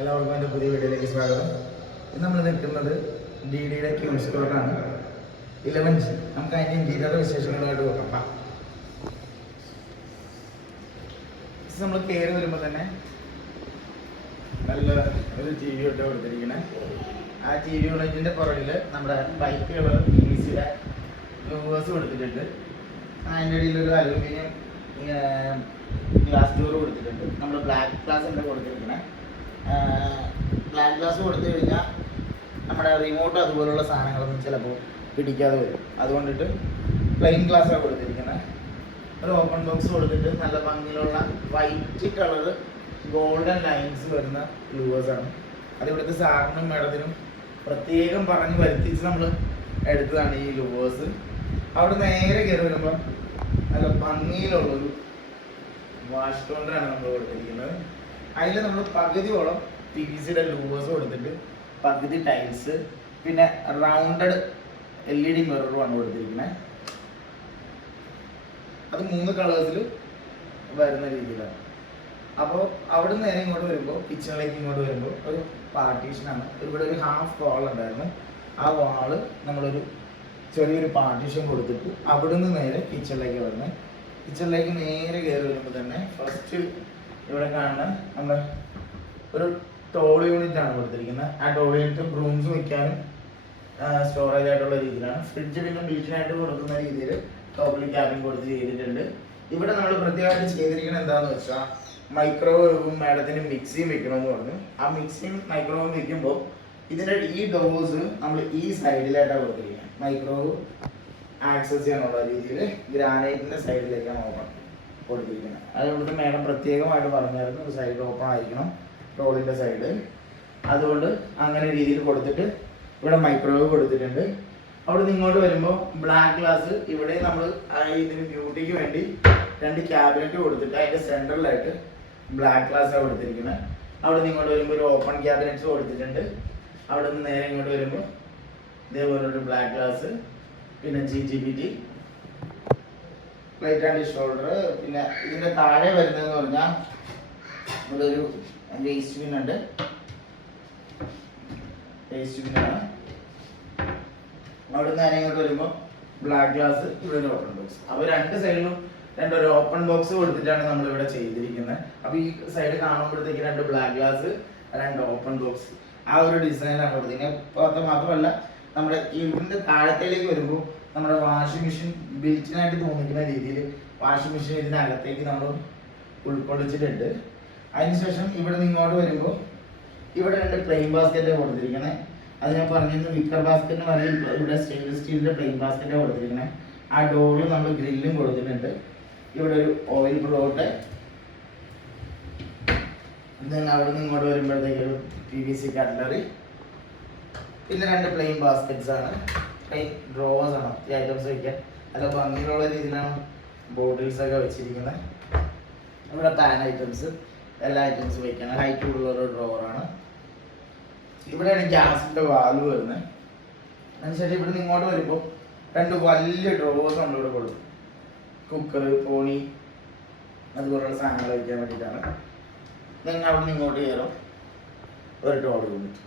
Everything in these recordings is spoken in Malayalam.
എല്ലാവർക്കും എൻ്റെ പുതിയ വീഡിയോയിലേക്ക് സ്വാഗതം. ഇന്ന് നമ്മൾ നിൽക്കുന്നത് DDയുടെ ക്യൂൺ സ്റ്റോറിലാണ്. 11 നമുക്ക് അതിൻ്റെ ഇൻറ്റീരിയർ വിശേഷങ്ങളുമായിട്ട് നോക്കാം. നമ്മൾ കയറി വരുമ്പോൾ തന്നെ നല്ല ഒരു TV ഇട്ട് കൊടുത്തിരിക്കണേ. ആ TV യൂണിറ്റിൻ്റെ പുറകിൽ നമ്മുടെ ബൈക്കുകൾ PVCയുടെ ലൂവേഴ്സ് കൊടുത്തിട്ടുണ്ട്. അതിൻ്റെ ഇടയിൽ ഒരു അലൂമിനിയം ഗ്ലാസ് ഡോർ കൊടുത്തിട്ടുണ്ട്. നമ്മൾ ബ്ലാക്ക് ഗ്ലാസ് ഉണ്ട് കൊടുത്തിരിക്കണേ. ബ്ലാക്ക് ഗ്ലാസ് കൊടുത്തു കഴിഞ്ഞാൽ നമ്മുടെ റിമോട്ട് അതുപോലുള്ള സാധനങ്ങളൊന്നും ചിലപ്പോൾ പിടിക്കാതെ വരും. അതുകൊണ്ടിട്ട് പ്ലെയിൻ ഗ്ലാസ്സാണ് കൊടുത്തിരിക്കുന്നത്. ഒരു ഓപ്പൺ ബോക്സ് കൊടുത്തിട്ട് നല്ല ഭംഗിയിലുള്ള വൈറ്റ് കളറ് ഗോൾഡൻ ലൈൻസ് വരുന്ന ലൂവേഴ്സാണ്. അത് ഇവിടുത്തെ സാറിനും മേഡത്തിനും പ്രത്യേകം പറഞ്ഞ് വരുത്തിച്ച് നമ്മൾ എടുത്തതാണ് ഈ ലൂവേഴ്സ്. അവിടെ നേരെ കയറി വരുമ്പോൾ നല്ല ഭംഗിയിലുള്ളൊരു വാഷ് കൗണ്ടറാണ് നമ്മൾ കൊടുത്തിരിക്കുന്നത്. അതിൽ നമ്മൾ പകുതിയോളം PVCയുടെ ലൂവേഴ്സ് കൊടുത്തിട്ട് പകുതി ടൈൽസ്, പിന്നെ റൗണ്ടഡ് LED മിററുമാണ് കൊടുത്തിരിക്കുന്നത്. അത് 3 കളേഴ്സിൽ വരുന്ന രീതിയിലാണ്. അപ്പോൾ അവിടെ നിന്ന് നേരെ ഇങ്ങോട്ട് വരുമ്പോൾ കിച്ചണിലേക്ക് ഇങ്ങോട്ട് വരുമ്പോൾ ഒരു പാർട്ടീഷനാണ്. ഇവിടെ ഒരു ഹാഫ് വാൾ ഉണ്ടായിരുന്നു. ആ വാള് നമ്മളൊരു ചെറിയൊരു പാർട്ടീഷൻ കൊടുത്തിട്ട് അവിടെ നിന്ന് നേരെ കിച്ചണിലേക്ക് വരുന്നത്. കിച്ചണിലേക്ക് നേരെ കയറി വരുമ്പോൾ തന്നെ ഫസ്റ്റ് ഇവിടെ കാണുന്ന നമ്മുടെ ഒരു ടോൾ യൂണിറ്റ് ആണ് കൊടുത്തിരിക്കുന്നത്. ആ ടോൾ യൂണിറ്റ് ബ്രൂംസ് വയ്ക്കാനും സ്റ്റോറേജ് ആയിട്ടുള്ള രീതിയിലാണ്. ഫ്രിഡ്ജ് പിന്നെ ബിൽറ്റിനായിട്ട് കൊടുക്കുന്ന രീതിയിൽ ടോപ്പിൽ ക്യാബിൻ കൊടുത്ത് ചെയ്തിട്ടുണ്ട്. ഇവിടെ നമ്മൾ പ്രത്യേകമായിട്ട് ചെയ്തിരിക്കുന്നത് എന്താണെന്ന് വെച്ചാൽ മൈക്രോവേവും മാഡത്തിന് മിക്സിയും വെക്കണമെന്ന് പറഞ്ഞു. ആ മിക്സിയും മൈക്രോവേവും വെക്കുമ്പോൾ ഇതിൻ്റെ ഈ ഡോസ് നമ്മൾ ഈ സൈഡിലായിട്ടാണ് കൊടുത്തിരിക്കുന്നത്. മൈക്രോവേവ് ആക്സസ് ചെയ്യാനുള്ള രീതിയിൽ ഗ്രാനൈറ്റിൻ്റെ സൈഡിലേക്കാണ് ഓപ്പൺ കൊടുത്തിരിക്കുന്നത്. അതുകൊണ്ട് മാഡം പ്രത്യേകമായിട്ട് പറഞ്ഞായിരുന്നു ഒരു സൈഡ് ഓപ്പൺ ആയിരിക്കണം റോഡിൻ്റെ സൈഡ്. അതുകൊണ്ട് അങ്ങനെ രീതിയിൽ കൊടുത്തിട്ട് ഇവിടെ മൈക്രോവേവ് കൊടുത്തിട്ടുണ്ട്. അവിടെ നിന്ന് ഇങ്ങോട്ട് വരുമ്പോൾ ബ്ലാക്ക് ഗ്ലാസ് ഇവിടെ നമ്മൾ ഇതിന് ബ്യൂട്ടിക്ക് വേണ്ടി 2 ക്യാബിനറ്റ് കൊടുത്തിട്ട് അതിൻ്റെ സെൻറ്ററിലായിട്ട് ബ്ലാക്ക് ഗ്ലാസ്സാണ് കൊടുത്തിരിക്കുന്നത്. അവിടെ നിന്ന് ഇങ്ങോട്ട് വരുമ്പോൾ ഒരു ഓപ്പൺ ക്യാബിനറ്റ്സ് കൊടുത്തിട്ടുണ്ട്. അവിടെ നിന്ന് നേരെ ഇങ്ങോട്ട് വരുമ്പോൾ ഇതേപോലെ ഒരു ബ്ലാക്ക് ഗ്ലാസ്, പിന്നെ GTPT ലൈറ്റ് ആൻഡ് ഷോൾഡർ. പിന്നെ ഇതിൻ്റെ താഴെ വരുന്നതെന്ന് പറഞ്ഞാൽ ഇവിടെ ഒരു വേസ്റ്റ് ബിൻ ഉണ്ട്. വേസ്റ്റ് ബിന്നാണ്. അവിടെ നിന്ന് ഇങ്ങോട്ട് വരുമ്പോൾ ബ്ലാക്ക് ഗ്ലാസ്, ഇവിടെ ഒരു ഓപ്പൺ ബോക്സ്. അപ്പോൾ 2 സൈഡിലും ഒരു ഓപ്പൺ ബോക്സ് കൊടുത്തിട്ടാണ് നമ്മളിവിടെ ചെയ്തിരിക്കുന്നത്. അപ്പോൾ ഈ സൈഡ് കാണുമ്പോഴത്തേക്ക് 2 ബ്ലാക്ക് ഗ്ലാസ്, 2 ഓപ്പൺ ബോക്സ്, ആ ഒരു ഡിസൈനാണ് കൊടുത്തിരിക്കുന്നത്. മാത്രമല്ല നമ്മുടെ ഇതിൻ്റെ താഴത്തേക്ക് വരുമ്പോൾ നമ്മുടെ വാഷിംഗ് മെഷീൻ ബിൽറ്റിനായിട്ട് തോന്നിക്കുന്ന രീതിയിൽ വാഷിംഗ് മെഷീൻ ഇതിനകത്തേക്ക് നമ്മൾ ഉൾക്കൊള്ളിച്ചിട്ടുണ്ട്. അതിനുശേഷം ഇവിടെ നിന്ന് ഇങ്ങോട്ട് വരുമ്പോൾ ഇവിടെ 2 പ്ലെയിൻ ബാസ്ക്കറ്റ് കൊടുത്തിരിക്കുന്നത്. അത് ഞാൻ പറഞ്ഞിരുന്നു വിക്കർ ബാസ്ക്കറ്റിന് പറയും. ഇവിടെ സ്റ്റെയിൻലെസ് സ്റ്റീലിൻ്റെ പ്ലെയിൻ ബാസ്ക്കറ്റ് കൊടുത്തിരിക്കുന്നത്. ആ ഡോറിൽ നമ്മൾ ഗ്രില്ലും കൊടുത്തിട്ടുണ്ട്. ഇവിടെ ഒരു ഓയിൽ പ്ലോട്ട്. അവിടെ നിന്ന് ഇങ്ങോട്ട് വരുമ്പോഴത്തേക്ക് ഒരു PVC കട്ട്ലറി, പിന്നെ 2 പ്ലെയിൻ ബാസ്ക്കറ്റ്സ് ആണ്. പ്ലെയിൻ ഡ്രോവേഴ്സ് ആണ് ഈ ഐറ്റംസ് വയ്ക്കാൻ. നല്ല ഭംഗിയിലുള്ള രീതിയിലാണ് ബോട്ടിൽസ് ഒക്കെ വെച്ചിരിക്കുന്നത്. ഇവിടെ പാൻ ഐറ്റംസ്, എല്ലാ ഐറ്റംസും വയ്ക്കാൻ ഹൈറ്റ് കൂടുതലുള്ള ഒരു ഡ്രോവറാണ്. ഇവിടെയാണ് ഗ്യാസിൻ്റെ വാൽവ് വരുന്നത്. അതിനുശേഷം ഇവിടെ നിന്ന് ഇങ്ങോട്ട് വരുമ്പോൾ 2 വലിയ ഡ്രോവേഴ്സ് നമ്മളിവിടെ കൊടുക്കും. കുക്കർ, പോണി, അതുപോലുള്ള സാധനങ്ങൾ വയ്ക്കാൻ വേണ്ടിയിട്ടാണ്. then അവിടെ നിന്ന് ഇങ്ങോട്ട് കയറും ഒരു ടോൾ യൂണിറ്റ്.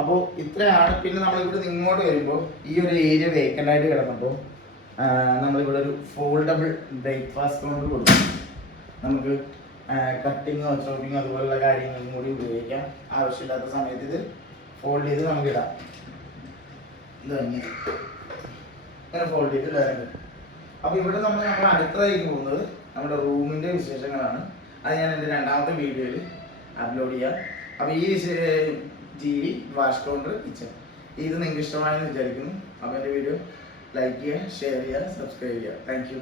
അപ്പോൾ ഇത്രയാണ്. പിന്നെ നമ്മളിവിടെ നിന്ന് ഇങ്ങോട്ട് വരുമ്പോൾ ഈ ഒരു ഏരിയ വേക്കൻ്റ് ആയിട്ട് കിടന്നപ്പോൾ നമ്മളിവിടെ ഒരു ഫോൾഡബിൾ ബ്രേക്ക്ഫാസ്റ്റ് കൗണ്ടർ കൊടുക്കും. നമുക്ക് കട്ടിങ്ങോ ചോപ്പിങ്ങോ അതുപോലുള്ള കാര്യങ്ങളും കൂടി ഉപയോഗിക്കാം. ആവശ്യമില്ലാത്ത സമയത്ത് ഇത് ഫോൾഡ് ചെയ്ത് നമുക്കിടാം. ഇത് ഇങ്ങനെ ഫോൾഡ് ചെയ്ത് ഇടാറുണ്ട്. അപ്പോൾ ഇവിടെ നമ്മൾ അടുത്തതായിട്ട് പോകുന്നത് നമ്മുടെ റൂമിൻ്റെ വിശേഷങ്ങളാണ്. അത് ഞാൻ എൻ്റെ 2ാമത്തെ വീഡിയോയിൽ അപ്ലോഡ് ചെയ്യാം. അപ്പോൾ ഈ TV, വാഷ് കൗണ്ടർ, കിച്ചൺ ഇത് നിങ്ങൾക്ക് ഇഷ്ടമായെന്ന് വിചാരിക്കുന്നു. അപ്പോൾ എൻ്റെ വീഡിയോ ലൈക്ക് ചെയ്യുക, ഷെയർ ചെയ്യുക, സബ്സ്ക്രൈബ് ചെയ്യുക. Thank you.